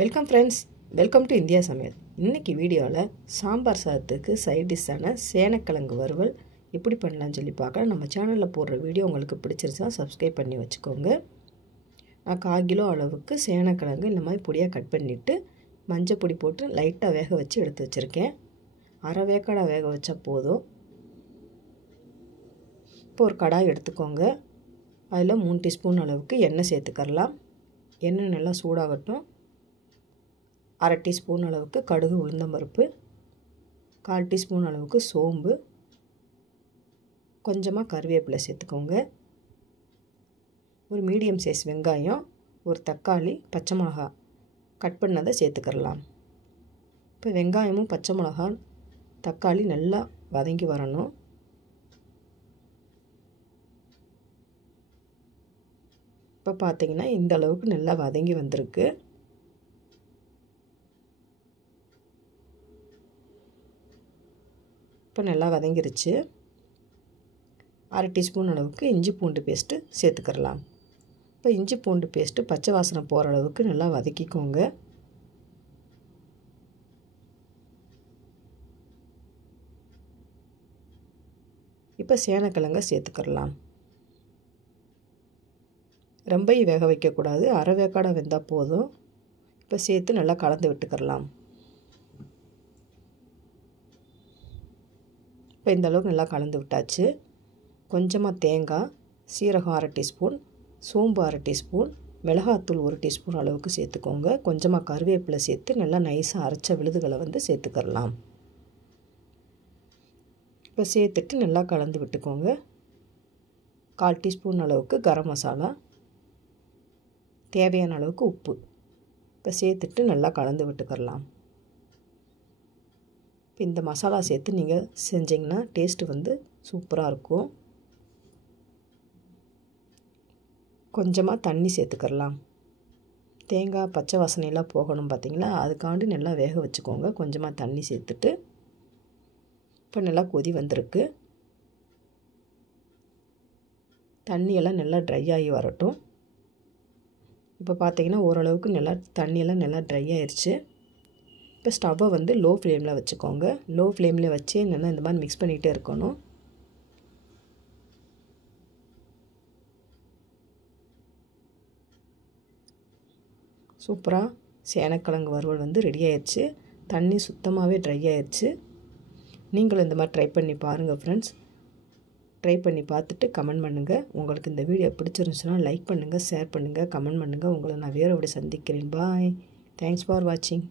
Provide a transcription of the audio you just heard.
Welcome friends, welcome to India சமையல். இன்றைக்கி வீடியோவில் சாம்பார் சாதத்துக்கு சைட் டிஷ்ஷான சேனக்கிழங்கு வறுவல் எப்படி பண்ணலான்னு சொல்லி பார்க்கலாம். நம்ம சேனலில் போடுற வீடியோ உங்களுக்கு பிடிச்சிருச்சா சப்ஸ்கிரைப் பண்ணி வச்சுக்கோங்க. நான் 1/4 கிலோ அளவுக்கு சேனக்கிழங்கு இந்த மாதிரி பொடியாக கட் பண்ணிவிட்டு மஞ்சள் பொடி போட்டு லைட்டாக வேக வச்சு எடுத்து வச்சுருக்கேன். அரை வேக்காடாக வேக வச்சா போதும். இப்போ ஒரு கடாய் எடுத்துக்கோங்க. அதில் 3 டீஸ்பூன் அளவுக்கு எண்ணெய் சேர்த்துக்கரலாம். எண்ணெய் நல்லா சூடாகட்டும். அரை டீஸ்பூன் அளவுக்கு கடுகு உளுந்தம்பருப்பு, 1/4 டீஸ்பூன் அளவுக்கு சோம்பு, கொஞ்சமாக கருவேப்பிலை சேர்த்துக்கோங்க. ஒரு மீடியம் சைஸ் வெங்காயம், ஒரு தக்காளி, பச்சை மிளகா கட் பண்ணதை சேர்த்துக்கரலாம். இப்போ வெங்காயமும் பச்சை மிளகா தக்காளி நல்லா வதங்கி வரணும். இப்போ பார்த்தீங்கன்னா இந்த அளவுக்கு நல்லா வதங்கி வந்திருக்கு. இப்போ நல்லா வதங்கிருச்சு. அரை டீஸ்பூன் அளவுக்கு இஞ்சி பூண்டு பேஸ்ட்டு சேர்த்துக்கரலாம். இப்போ இஞ்சி பூண்டு பேஸ்ட்டு பச்சை வாசனை போகிற அளவுக்கு நல்லா வதக்கிக்கோங்க. இப்போ சேனக்கிழங்க சேர்த்துக்கரலாம். ரொம்பவும் வேக வைக்கக்கூடாது, அரை வேக்காடாக வெந்தால் போதும். இப்போ சேர்த்து நல்லா கலந்து விட்டுக்கரலாம். இப்போ இந்த அளவுக்கு நல்லா கலந்து விட்டாச்சு. கொஞ்சமாக தேங்காய், சீரகம் அரை டீஸ்பூன், சோம்பு அரை டீஸ்பூன், மிளகாத்தூள் 1 டீஸ்பூன் அளவுக்கு சேர்த்துக்கோங்க. கொஞ்சமாக கருவேப்பிலை சேர்த்து நல்லா நைஸாக அரைச்ச விழுதுகளை சேர்த்துக்கரலாம். இப்போ சேர்த்துட்டு நல்லா கலந்து விட்டுக்கோங்க. 1/4 டீஸ்பூன் அளவுக்கு கரம் மசாலா, தேவையான அளவுக்கு உப்பு இப்போ சேர்த்துட்டு நல்லா கலந்து விட்டுக்கரலாம். இப்போ இந்த மசாலா சேர்த்து நீங்கள் செஞ்சிங்கன்னா டேஸ்ட்டு சூப்பராக இருக்கும். கொஞ்சமாக தண்ணி சேர்த்துக்கரலாம். தேங்காய் பச்சை வாசனையெல்லாம் போகணும் பார்த்திங்களா, அதுக்காண்டி நல்லா வேக வச்சுக்கோங்க. கொஞ்சமாக தண்ணி சேர்த்துட்டு இப்போ நல்லா கொதி வந்திருக்கு. தண்ணியெல்லாம் நல்லா ட்ரை ஆகி வரட்டும். இப்போ பார்த்திங்கன்னா ஓரளவுக்கு நல்லா தண்ணியெல்லாம் நல்லா ட்ரை ஆயிடுச்சு. இப்போ ஸ்டவ்வை லோ ஃப்ளேமில் வச்சுக்கோங்க. லோ ஃப்ளேமில் வச்சு நல்லா இந்த மாதிரி மிக்ஸ் பண்ணிகிட்டே இருக்கணும். சூப்பராக சேனக்கிழங்கு வறுவல் ரெடி ஆயிடுச்சு. தண்ணி சுத்தமாகவே ட்ரை ஆயிடுச்சு. நீங்களும் இந்த மாதிரி ட்ரை பண்ணி பாருங்கள் ஃப்ரெண்ட்ஸ். ட்ரை பண்ணி பார்த்துட்டு கமெண்ட் பண்ணுங்கள். உங்களுக்கு இந்த வீடியோ பிடிச்சிருந்துச்சுன்னா லைக் பண்ணுங்கள், ஷேர் பண்ணுங்கள், கமெண்ட் பண்ணுங்கள். உங்களை நான் வேறு எப்படி சந்திக்கிறேன். பாய். தேங்க்ஸ் ஃபார் வாட்சிங்.